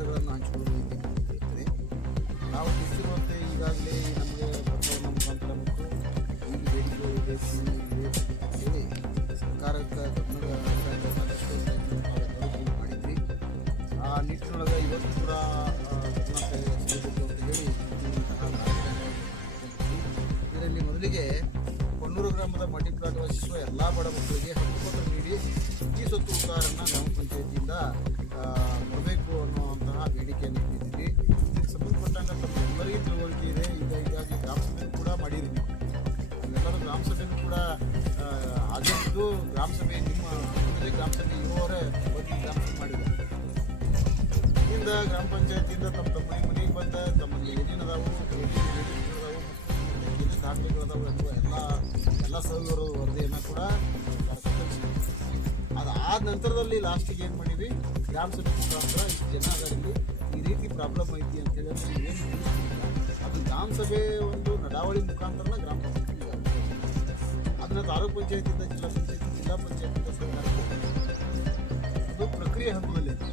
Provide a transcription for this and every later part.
ವಿಚಾರಗಳನ್ನು ಹಂಚಿಕೊಳ್ಳುವುದು ಇರ್ತದೆ ನಾವು ತಿಳಿಸಿರುವಂತೆ ಈಗಾಗಲೇ ನಮಗೆ ನಮ್ಮ ಮುಖಾಂತರ ಮತ್ತು ಈ ಬೇಡಿಕೆ ಇದೆ ಅಂತೇಳಿ ಸರ್ಕಾರಕ್ಕೆ ಕನ್ನಡ ಸಾಕಷ್ಟು ಮಾಡಿದ್ವಿ. ಆ ನಿಟ್ಟಿನೊಳಗೆ ಇವತ್ತು ಕೂಡ ಸೆಳೆಯಬೇಕು ಅಂತ ಇದರಲ್ಲಿ ಮೊದಲಿಗೆ ಕೊಣ್ಣೂರು ಗ್ರಾಮದ ಮಡಿ ಪ್ಲಾಟ್ ವಾಸಿಸುವ ಎಲ್ಲ ಬಡ ಮಕ್ಕಳಿಗೆ ಹಕ್ಕುಪತ್ರ ನೀಡಿ ಈ ಸೊತ್ತು ಉಪಕಾರನ್ನು ಗ್ರಾಮ ಪಂಚಾಯತಿಯಿಂದ ಕೊಡಬೇಕು ಅನ್ನುವಂತಹ ಬೇಡಿಕೆಯನ್ನು ಇಟ್ಟಿದ್ದೀವಿ. ಇದಕ್ಕೆ ಸಂಬಂಧಪಟ್ಟಂಗೆ ತಮ್ಮೆಲ್ಲರಿಗೂ ತಿಳುವಳಿಕೆ ಇದೆ. ಈಗ ಹೀಗಾಗಿ ಗ್ರಾಮ ಸಭೆಯೂ ಕೂಡ ಮಾಡಿರಿ ನೀವು ನೀವೆಲ್ಲರೂ ಗ್ರಾಮ ಸಭೆಯೂ ಕೂಡ ಆಗಿದ್ದು ಗ್ರಾಮ ಸಭೆ ನಿಮ್ಮ ಗ್ರಾಮ ಸಭೆ ಇರುವವರೇ ಬಗ್ಗೆ ಗ್ರಾಮ ಸಭೆ ಮಾಡಿದ್ದಾರೆ. ಗ್ರಾಮ ಪಂಚಾಯತಿಯಿಂದ ತಮ್ಮ ತಮ್ಮ ಮನೆ ಮನೆಗೆ ಬಂದ ತಮ್ಮಲ್ಲಿ ಏನೇನು ಅದಾವು ಏನೇನು ದಾಖಲೆಗಳದಾವು ಎಲ್ಲ ಎಲ್ಲ ಸಹೋದರ ವರದಿಯನ್ನು ಕೂಡ ಅದಾದ ನಂತರದಲ್ಲಿ ಲಾಸ್ಟಿಗೆ ಏನು ಮಾಡೀವಿ ಗ್ರಾಮ ಸಭೆ ಮುಖಾಂತರ ಇಷ್ಟು ಜನ ಅದರಲ್ಲಿ ಈ ರೀತಿ ಪ್ರಾಬ್ಲಮ್ ಐತಿ ಅಂತ ಹೇಳಿದ್ರೆ ಅದು ಗ್ರಾಮ ಸಭೆ ಒಂದು ನಡಾವಳಿ ಮುಖಾಂತರನ ಗ್ರಾಮ ಪಂಚಾಯತಿ ಅದನ್ನ ತಾಲೂಕ್ ಪಂಚಾಯತಿಯಿಂದ ಜಿಲ್ಲಾ ಪಂಚಾಯತಿ ಜಿಲ್ಲಾ ಪಂಚಾಯತಿಯಿಂದ ಸರ್ಕಾರ ಅದು ಪ್ರಕ್ರಿಯೆ ಹಂತದಲ್ಲಿ ಐತಿ.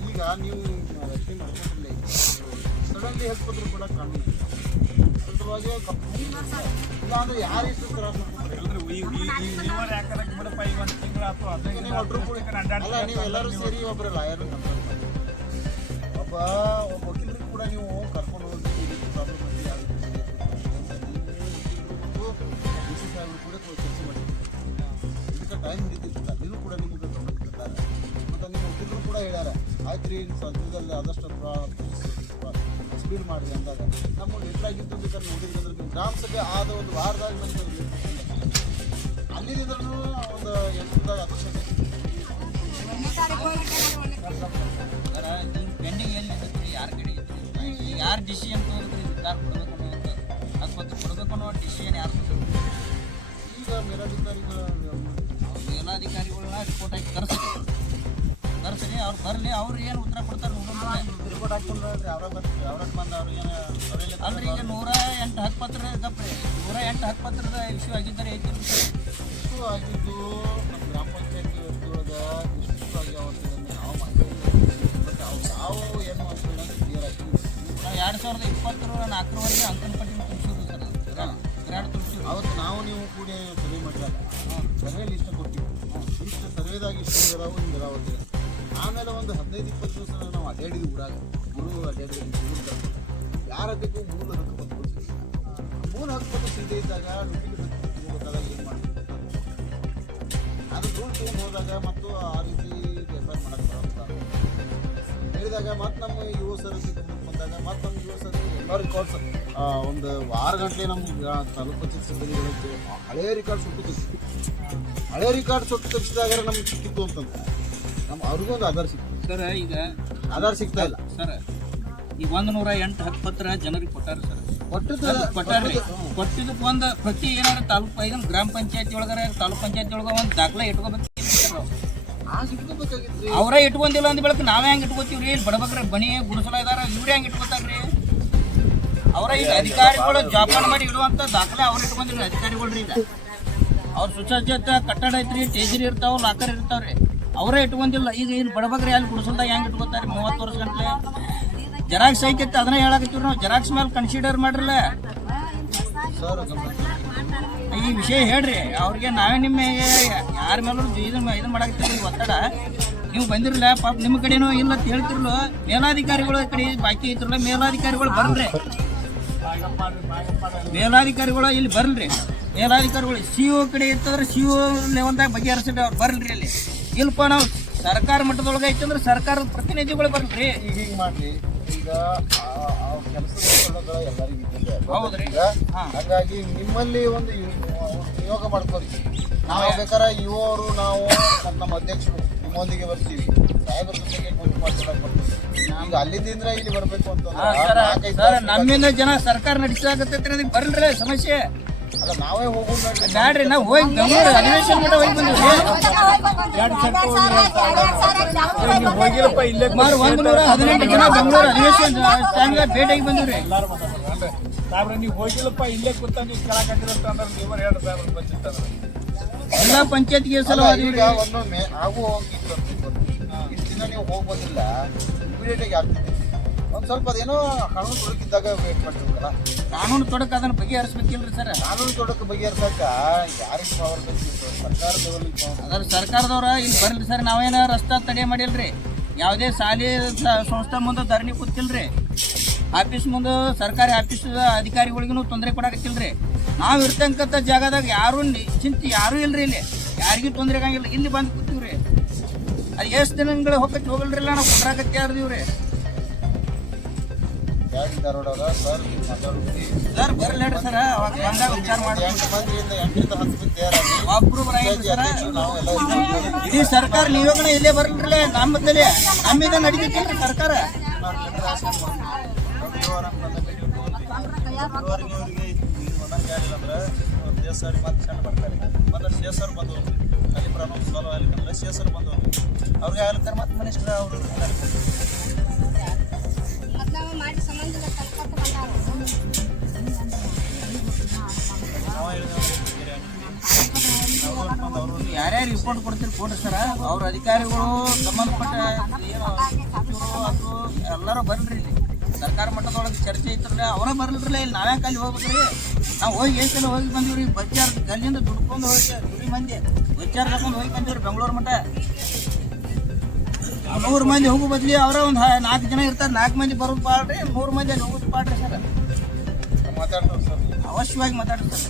ಈಗ ನೀವು ರಚನೆ ಮಾಡ್ಕೊಂಡಿಲ್ಲ ಸಡನ್ಲಿ ಹೆಲ್ಪ್ ಕೂಡ ಕಾನೂನು ಇಲ್ಲ. ಅದ್ರೊಳಗೆ ಕಪ್- ಇಲ್ಲ ಅಂದ್ರೆ ಯಾರು ಇಷ್ಟು ತ್ರಾಸ ಅಲ್ಲ ನೀವು ಎಲ್ಲರೂ ಸೇರಿ ಒಬ್ಬರು ಲಾಯರ್ ಒಬ್ಬ ಒಬ್ಬ ವಕೀಲರಿಗೆ ಕೂಡ ನೀವು ಕರ್ಕೊಂಡು ಹೋಗಿ ಪ್ರಾಬ್ಲಮ್ ಸಾಹೇಬರು ಕೂಡ ಚರ್ಚೆ ಟೈಮ್ ಆಯ್ತು ಸದ್ಯದಲ್ಲಿ ಆದಷ್ಟು ಸ್ಪೀಡ್ ಮಾಡಿದೆ ಅಂದಾಗ. ನಮ್ಮ ಲೆಟ್ರಾಗಿದ್ದು ಬೇಕಾದ್ರೆ ನೋಡಿದ್ರೆ ನೀವು ಗ್ರಾಮ ಸಭೆ ಆದ ಒಂದು ವಾರದಾಗ ನಮ್ಗೆ ಅಲ್ಲಿದ್ರೂ ಒಂದು ಒಂದನೇ ತಾರೀಕು ಹೋಗಿ ಪೆಂಡಿಂಗ್ ಎಲ್ಲಿ ನಿಂತೈತ್ರಿ ಯಾರ ಕಡೆ ಯಾರು ಡಿಸಿಷನ್ ತಗೋಬೇಕ್ರಿ? ನಿರ್ಧಾರ ಕೊಡಬೇಕು ಅನ್ನೋದು ಅದು ಮತ್ತು ಕೊಡಬೇಕು ಅನ್ನೋ ಡಿಸಿಷನ್ ಯಾರು ತಗೋಬೇಕು? ಈಗ ಮೇಲಾಧಿಕಾರಿಗಳ ಮೇಲಾಧಿಕಾರಿಗಳನ್ನ ರಿಪೋರ್ಟ್ ಹಾಕಿ ಕರ್ಸಿ ಕರ್ಸ್ರಿ ಅವ್ರು ಬರಲಿ ಅವ್ರು ಏನು ಉತ್ತರ ಕೊಡ್ತಾರೆ ರಿಪೋರ್ಟ್ ಹಾಕ್ಕೊಂಡ್ರಿ ಅವ್ರ ಬರ್ತೀವಿ ಅವ್ರಿಗೆ ಬಂದ ಅವ್ರು ಏನು ಅಂದ್ರೆ ಅಲ್ರಿ ಈಗ ನೂರ ಎಂಟು ಹಕ್ಕುಪತ್ರ ಗಪ್ರಿ ನೂರ ಎಂಟು ಹಕ್ಕುಪತ್ರದ ಇಶ್ಯೂ ಆಗಿದ್ದಾರೆ ಐತಿ ಇಷ್ಟು ಆಗಿದ್ದು ನಮ್ಮ ಗ್ರಾಮ ಪಂಚಾಯತಿ ವ್ಯವಸ್ಥೆಯೊಳಗೆ ಇಷ್ಟು ಆಗ್ಯಾವ ನಾವು ಬಟ್ ಅವು ಯಾವ ಏನು ಹೇಳಿ ಕ್ಲಿಯರ್ ಆಗ್ತೀವಿ ನಾವು ಎರಡು ಸಾವಿರದ ಇಪ್ಪತ್ತರ ನಾಲ್ಕರವರೆಗೆ ಅಂಕನಪಟ್ಟಿ ತುಂಬಿಸಿದ್ರು ಸರ್ ಎರಡು ತುಂಬಿಸಿದ್ರು ಅವತ್ತು ನಾವು ನೀವು ಕೂಡಿ ಸರ್ವೆ ಮಾಡಿದಾಗ ಸರ್ವೆ ಲಿಸ್ಟ್ ಕೊಟ್ಟಿವಿ ಇಷ್ಟು ಸರ್ವೆದಾಗಿ ಇಷ್ಟು ಇದಾವು ಹಿಂಗೆ ಇದಾವು. ಆಮೇಲೆ ಒಂದು ಹದಿನೈದು, ಇಪ್ಪತ್ತು ದಿವಸ ನಾವು ಅಡ್ಡಾಡಿದ್ವಿ ಊರಾಗ. ಗುರು ಅಡ್ಡಾಡಿದ್ವಿ ಊರ್ದಾಗ ಯಾರ ಅದಕ್ಕೂ ಮೂಲ ಹಕ್ಕು ಬಂದು ಮೂಲ ಹಕ್ಕು ಬಂದು ಸಿದ್ಧ ಇದ್ದಾಗ ತಗೋಬೇಕಾದಾಗ ಏನು ಅದು ರೂಲ್ ಹೋದಾಗ ಮತ್ತು ಆ ರೀತಿ ಐ ಮಾಡಕ್ಕೆ ಹೇಳಿದಾಗ ಮತ್ತೆ ನಮ್ಮ ಯುವ ಸರ್ವಿಸ್ ಬಂದಾಗ ಮತ್ತೆ ನಮ್ಮ ಯುವ ಸರ್ ಎಲ್ಲ ರೆಕಾರ್ಡ್ಸ್ ಒಂದು ವಾರ ಗಂಟೆ ನಮ್ಮ ತಾಲೂಕು ಪಂಚಾಯತ್ ಸಿಬ್ಬಂದಿಗಳಿಗೆ ಹಳೆ ರೆಕಾರ್ಡ್ ಸುಟ್ಟು ತೆಗಿಸ್ತೀವಿ ಹಳೆ ರೆಕಾರ್ಡ್ ಸುಟ್ಟು ತೆಗಿಸಿದಾಗ ನಮ್ಗೆ ಸಿಕ್ಕಿತ್ತು ಅಂತಂದ್ರೆ. ನಮ್ಮ ಅವ್ರಿಗೂ ಆಧಾರ್ ಸಿಕ್ತು ಸರ್ ಈಗ ಆಧಾರ್ ಸಿಗ್ತಾ ಇಲ್ಲ. ಸರ್ ಈಗ ಒಂದು ನೂರ ಎಂಟು ಹಕ್ಕುಪತ್ರ ಜನರಿಗೆ ಕೊಟ್ಟಾರ ಸರ್. ಒಟ್ಟು ಕೊಟ್ಟಾರ್ರಿ. ಕೊಟ್ಟಿದ್ದಕ್ಕೆ ಒಂದು ಪ್ರತಿ ಏನಾರ ತಾಲೂಕು ಈಗ ಗ್ರಾಮ ಪಂಚಾಯತಿ ಒಳಗಾರ ತಾಲೂಕ್ ಪಂಚಾಯತಿ ಒಳಗ ಒಂದು ದಾಖಲೆ ಇಟ್ಕೋಬೇಕು ಅವರ. ಇಟ್ಕೊಂಡಿಲ್ಲ ಅಂದ ಬೆಳಕು ನಾವೇ ಹೆಂಗೆ ಇಟ್ಕೋತೀವ್ರಿ. ಇಲ್ಲಿ ಬಡಬಗ್ರ ಬನಿ ಗುಡಿಸಲ ಇದಾರ ಇವ್ರೇ ಹೆಂಗೆ ಇಟ್ಕೋತಾರ್ರಿ. ಅವರ ಈಗ ಅಧಿಕಾರಿಗಳು ಜಾಪಾನ್ ಮಾಡಿ ಇಡುವಂತ ದಾಖಲೆ ಅವ್ರು ಇಟ್ಕೊಂಡಿಲ್ಲ ಅಧಿಕಾರಿಗಳ್ರಿ ಈಗ. ಅವ್ರ ಸುಸಜ್ಜತೆ ಕಟ್ಟಡ ಐತ್ರಿ ಟೇಜರಿ ಇರ್ತಾವ ಲಾಕರ್ ಇರ್ತಾವ್ರಿ. ಅವರೇ ಇಟ್ಕೊಂಡಿಲ್ಲ. ಈಗ ಏನು ಬಡಬಗ್ರಿ ಅಲ್ಲಿ ಗುಡಿಸಲ್ದಾಗ ಹೆಂಗೆ ಇಟ್ಕೋತಾರೆ? ಮೂವತ್ತು ವರ್ಷ ಗಂಟೆ ಜೆರಾಕ್ಸ್ ಐತಿ ಅದನ್ನ ಹೇಳಕತ್ತೀವಿ ನಾವು. ಜೆರಾಕ್ಸ್ ಮೇಲೆ ಕನ್ಸಿಡರ್ ಮಾಡಿರಲ್ಲ. ಈ ವಿಷಯ ಹೇಳ್ರಿ, ಅವ್ರಿಗೆ ನಾವೇ ನಿಮ್ಮ ಯಾರ ಮೇಲೂ ಇದು ಇದು ಮಾಡಾಕತ್ತೀವಿ ಒತ್ತಡ. ನೀವು ಬಂದಿರಲ್ಲ, ಪಾಪ ನಿಮ್ಮ ಕಡೆನೂ ಇಲ್ಲ ಅಂತ ಹೇಳ್ತಿರ್ಲು. ಮೇಲಾಧಿಕಾರಿಗಳ ಕಡೆ ಬಾಕಿ ಐತಿರಲ್ಲ, ಮೇಲಾಧಿಕಾರಿಗಳು ಬರ್ರಿ. ಮೇಲಾಧಿಕಾರಿಗಳು ಇಲ್ಲಿ ಬರ್ಲ್ರಿ ಮೇಲಾಧಿಕಾರಿಗಳು ಸಿ ಓ ಕಡೆ ಇರ್ತಂದ್ರೆ ಸಿ ಒ ಲೆವೆಲ್ದಾಗ ಬಗೆಹರಿಸಿದ್ರೆ ಅವ್ರು ಬರ್ಲ್ರಿ ಅಲ್ಲಿ ಇಲ್ಪ ನಾವು ಸರ್ಕಾರ ಮಟ್ಟದೊಳಗೆ ಐತಂದ್ರೆ ಸರ್ಕಾರದ ಪ್ರತಿನಿಧಿಗಳು ಬರ್ಲ್ರಿ ಈಗ ಹಿಂಗೆ ಮಾಡ್ರಿ. ಈಗ ಕೆಲಸದ ಒತ್ತಡಗಳು ಎಲ್ಲರಿಗೂ ಹೌದ್ರಿ. ಈಗ ಹಾಗಾಗಿ ನಿಮ್ಮಲ್ಲಿ ಒಂದು ನಿಯೋಗ ಮಾಡ್ಕೋರಿ. ನಾವು ಬೇಕಾದ್ರೆ ಇವರು ನಾವು ನಮ್ಮ ಅಧ್ಯಕ್ಷರು ನಿಮ್ಮೊಂದಿಗೆ ಬರ್ತೀವಿ. ಸಾಹೇಬರ ಜೊತೆಗೆ ಕೂತು ಮಾತಾಡಕ್ ಬರ್ತೀವಿ ಅಲ್ಲಿಂದ ಇಲ್ಲಿ ಬರ್ಬೇಕು ಅಂತ ನಮ್ಮಿಂದ ಜನ ಸರ್ಕಾರ ನಡೆಸಲಾಗತ್ತೆ ಅದಕ್ಕೆ ಬರ್ಲ್ರಿ ಸಮಸ್ಯೆ. ಅಲ್ಲ ನಾವೇ ಹೋಗೋಣ ನೋಡ್ರಿ. ಬ್ಯಾಡ್ರಿ ನಾವು ಹೋಗಿ ಬೆಂಗಳೂರು ಅಧಿವೇಶನ ಮಟ್ಟ ಹೋಗಿ ಬಂದ್ವಿ. ಹೋಗಿಲ್ಲಪ್ಪ ಇಲ್ಲೇ ಸುಮಾರು ಒಂದು ನೂರ ಹದಿನೆಂಟು ಜನ ಬೆಂಗಳೂರು ಅಧಿವೇಶನ ಟೈಮ್ಗೆ ಭೇಟಿಯಾಗಿ ಬಂದಿವ್ರಿ ಎಲ್ಲಾರು ನೀವು ಹೋಗಿಲ್ಲಪ್ಪ ಇಲ್ಲೇ ಕೂತ ನೀವು ಕೇಳಕತ್ತಿರ ಅಂದ್ರೆ ನೀವರ್ ಹೇಳಿ ಸಾಹೇಬ್ರ ಬಂದಿರ್ತಾರೆ. ಎಲ್ಲಾ ಪಂಚಾಯತ್ಗೆ ಸಲ ಈಗ ಒಂದೊಮ್ಮೆ ಆಗು ಹೋಗಿತ್ತು ಇಷ್ಟು ದಿನ ನೀವು ಹೋಗ್ಬೋದಿಲ್ಲ ಇಮಿಡಿಯೇಟ್ ಆಗಿ ಆಗ್ತದೆ ಒಂದ್ ಸ್ವಲ್ಪ ಅದೇನೋ ಕಾನೂನು ತೊಡಕಿದ್ದಾಗ ವೇಟ್ ಮಾಡಿರ್ಬೇಕಲ್ಲ ಕಾನೂನು ತೊಡಕ ಅದನ್ನ ಬಗೆಹರಿಸ್ಬೇಕಿಲ್ರಿ ಸರ್. ಕಾನೂನು ತೊಡಕು ಬಗೆಹರ್ಸಕ್ಕ ಯಾರಿಗೆ ಪವರ್ ಬೇಕಿತ್ತು? ಸರ್ಕಾರದವ್ರು ಲೆವೆಲಿಗೆ power ಅದ್ರ ಸರ್ಕಾರದವ್ರ ಇಲ್ಲಿ ಬರ್ಲಿ ಸರ್. ನಾವೇನ ರಸ್ತಾ ತಡೆ ಮಾಡಿಲ್ರಿ. ಯಾವುದೇ ಶಾಲೆ ಸ- ಸಂಸ್ಥೆ ಮುಂದೆ ಧರಣಿ ಕೂತಿಲ್ರಿ. ಆಫೀಸ್ ಮುಂದೆ ಸರ್ಕಾರಿ ಆಫೀಸ್ ಅಧಿಕಾರಿಗಳಿಗೂ ತೊಂದರೆ ಕೊಡಕತ್ತಿಲ್ರಿ. ನಾವು ಇರ್ತಕ್ಕಂಥ ಜಾಗದಾಗ ಯಾರು ಚಿಂತೆ ಯಾರೂ ಇಲ್ರಿ ಇಲ್ಲಿ. ಯಾರಿಗೂ ತೊಂದರೆ ಆಗಂಗಿಲ್ಲ. ಇಲ್ಲಿ ಬಂದು ಕೂತೀವ್ರಿ. ಅದು ಎಷ್ಟು ದಿನಗಳ ಹೋಗಕ್ಕೆ ಹೋಗಲ್ರಿಲ್ಲ. ನಾವು ಕೊಟ್ರಾಕತ್ತಿ ಯಾರ್ದೀವ್ರಿ ಸರ್ ನೀವು ಸರ್ ಸರ್ ಅವಾಗ ಬಂದಾಗ ವಿಚಾರ ಮಾಡಿ ಎಂಟು ಮಂದಿಯಿಂದ ಎಂಟರಿಂದ ಹತ್ತು ಮಂದಿ ತಯಾರಾಗಿ ಒಬ್ರು ಬರಂಗಿಲ್ಲ ಸರ್. ಅಧ್ಯಕ್ಷರು ನಾವು ಎಲ್ಲ ಇದ್ದೀವಿ. ಇಡೀ ಸರ್ಕಾರ ನೀವಾಗ ಇಲ್ಲೇ ಬರ್ಲಿಲ್ಲ ನಮ್ಮದಲ್ಲಿ ನಮ್ಮಿಂದ ನಡೀತಿಲ್ರಿ ಸರ್ಕಾರ. ಇದುವರೆಗೆ ಅವರಿಗೆ ಒಂದೊಂದು ಹೇಳಿಲ್ಲ ಅಂದ್ರೆ ದೇಶ ಸಾರಿ ಮತ್ತೆ ಸಣ್ಣ ಬರ್ತಾರೆ ಮತ್ತೆ ಶೇಷರ್ ಬಂದು ಅಲ್ಲಿ ಪ್ರಾಬ್ಲಮ್ ಸಾಲ್ವ್ ಆಗ್ಲಿಕ್ಕಂದ್ರೆ ಬಂದು ಅವ್ರಿಗೆ ಆಗ್ಲಿಕ್ಕಾರ ಮತ್ತೆ ಮಿನಿಸ್ಟರ್ ಅವರು ಯಾರ್ಯಾರು ರಿಪೋರ್ಟ್ ಕೊಡ್ತೀರಿ ಕೊಡ್ರಿ ಸರ ಅವ್ರ ಅಧಿಕಾರಿಗಳು ಸಂಬಂಧಪಟ್ಟ ಎಲ್ಲರೂ ಬರ್ರಿ ಇಲ್ಲಿ. ಸರ್ಕಾರ ಮಟ್ಟದೊಳಗೆ ಚರ್ಚೆ ಇತ್ತಲ್ಲ ಅವರ ಬರ್ಲಿಲ್ಲ ಇಲ್ಲಿ. ನಾವ್ಯಾಕೆ ಅಲ್ಲಿ ಹೋಗ್ಬೇಕ್ರಿ? ನಾವು ಹೋಗಿ ಎಷ್ಟು ಹೋಗಿ ಬಂದಿವ್ರಿ? ಬಜ್ಜಾರ್ ಗಲ್ಲಿಂದ ದುಡ್ಕೊಂಡು ಹೋಗಿ ಮಂದಿ. ಬಜ್ಜಾರ್ ತಗೊಂಡು ಹೋಗಿ ಬಂದಿವ್ರಿ ಬೆಂಗಳೂರು ಮಟ್ಟ ನೂರು ಮಂದಿ ಹೋಗೋ ಬದ್ಲಿ ಅವರ ಒಂದು ನಾಲ್ಕು ಜನ ಇರ್ತಾರೆ ನಾಲ್ಕು ಮಂದಿ ಬರೋದು ಪಾಡ್ರಿ, ಮೂರು ಮಂದಿ ಅಲ್ಲಿ ಹೋಗೋದು ಪಾಡ್ರಿ ಸರ್ ಮಾತಾಡ್ತಾರೆ ಸರ್ ಅವಶ್ಯವಾಗಿ ಮಾತಾಡ್ತಾರೆ.